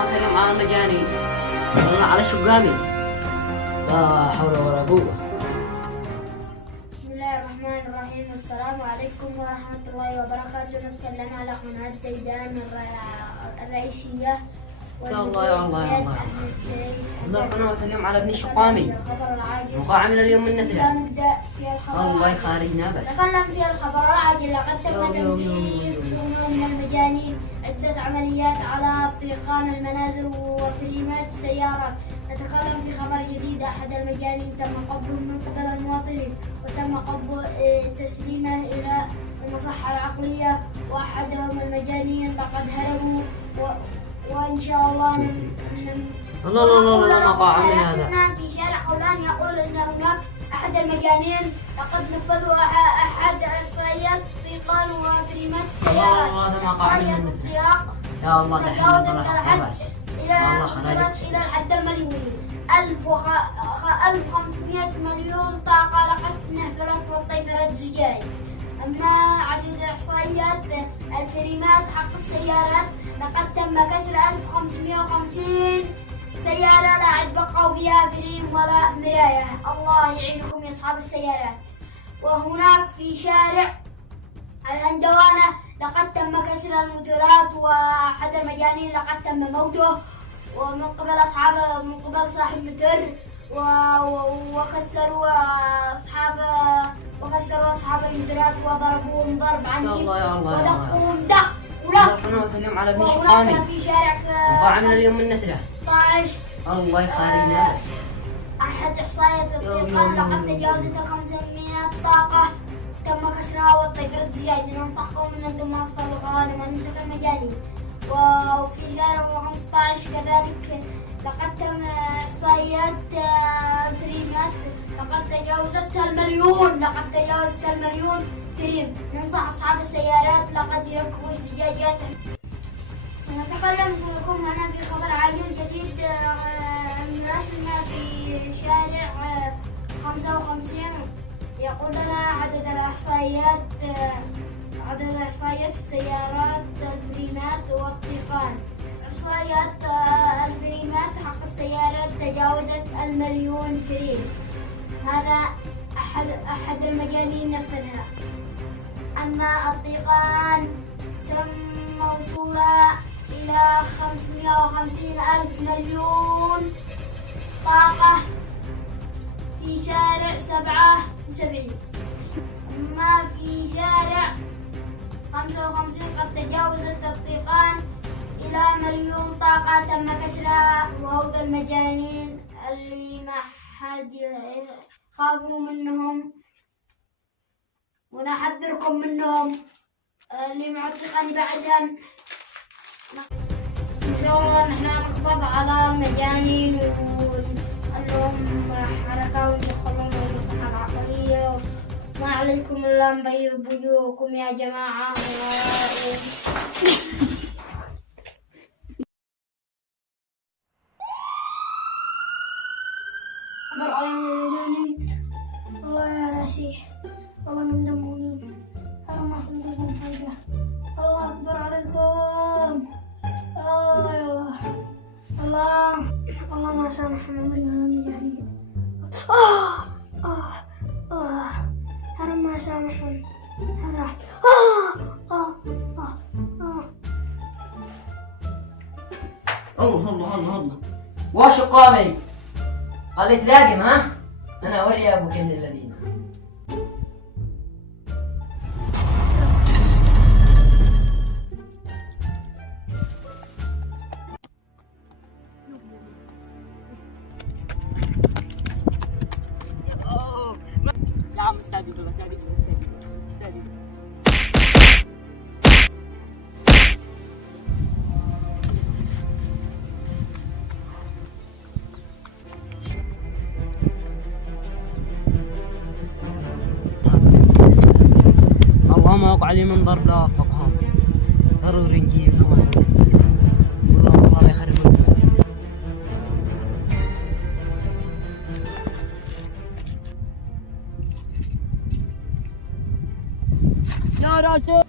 وتقم على المجانين والله على الشقامين. لا حول ولا قوة. بسم الله الرحمن الرحيم. السلام عليكم ورحمة الله وبركاته. نتكلم على قناة زيدان الرئيسية. يا الله يا الله يا الله. الله قناة اليوم على ابن الشقامي. وقع من اليوم من نثله. نبدأ في الخبر. الله يخارجنا بس. نتكلم في الخبر العاجل. لقد تم تنفيذ من المجانين عدة عمليات على طرقان المنازل وفريمات السيارات. نتكلم في خبر جديد. أحد المجانين تم قبضه من قبل المواطنين وتم قبض تسليمه إلى المصحة العقلية. وأحدهم المجانين لقد هربوا وإن شاء الله الله ما قاع من هذا. في شارع حولان يقول أن هناك أحد المجانين لقد نفذوا أحد إحصائيات طيقان وفريمات السيارات. إحصائيات الطياق تجاوزت إلى الحد المليوني. 1500 مليون طاقة لقد نهبلت وطيفرت زجاج. أما عدد إحصائيات الفريمات حق السيارات لقد تم كسر 1550 سيارة لا عد بقوا فيها فريم ولا مراية. الله يعينكم يا أصحاب السيارات. وهناك في شارع الهندوانة لقد تم كسر الموتورات وأحد المجانين لقد تم موته ومن قبل صاحب الموتور وكسروا أصحاب الموتورات وضربوهم ضرب عنيف ودقوهم دق. قناة اليوم على ابن الشقامي. في شارع وقع من اليوم من نثله. 16 الله يخارجنا بس. أحد إحصائيات الطيقان لقد تجاوزت 500 طاقة تم كسرها والطيفرة زجاج. ننصحكم أن أنتم تصلوا لما نمسك المجانين. وفي شارع 15 كذلك لقد تم إحصائيات الفريمات لقد تجاوزت المليون فريم. ننصح أصحاب السيارات لقد يركبوا الزجاجات. نتكلم لكم هنا في خبر عاجل جديد. راسلنا في شارع 55 يقول لنا عدد إحصائيات السيارات الفريمات والطيقان. إحصائيات الفريمات حق السيارات تجاوزت 1,000,000 فريم. هذا أحد المجانين نفذها. أما الطيقان تم وصولها إلى 550,000 مليون طاقة في شارع 77. أما في شارع 55 قد تجاوزت الطيقان إلى 1,000,000 طاقة تم كسرها. وهذا المجانين اللي ما حد خافوا منهم ونحذركم منهم. اللي معتقا بعدها إن شاء الله نحن نقبض على مجانين ولهم حركة ويدخلون المصحة العقلية. ما عليكم إلا نبيض وجوهكم يا جماعة. الله يا راسي والله من دموني. أنا ما صدقهم حاجة. الله أكبر عليكم. يا الله ما سامحنا من الجاهلين. أنا ما سامحهم. الله وشقامي قال لي تلاقم ها. أنا أوري أبوك من الذين. يا عم استهدي استهدي. اللهم وقع لي من ضرب لا وفقهم. ضروري نجيبهم. الله يخربهم. يا راسل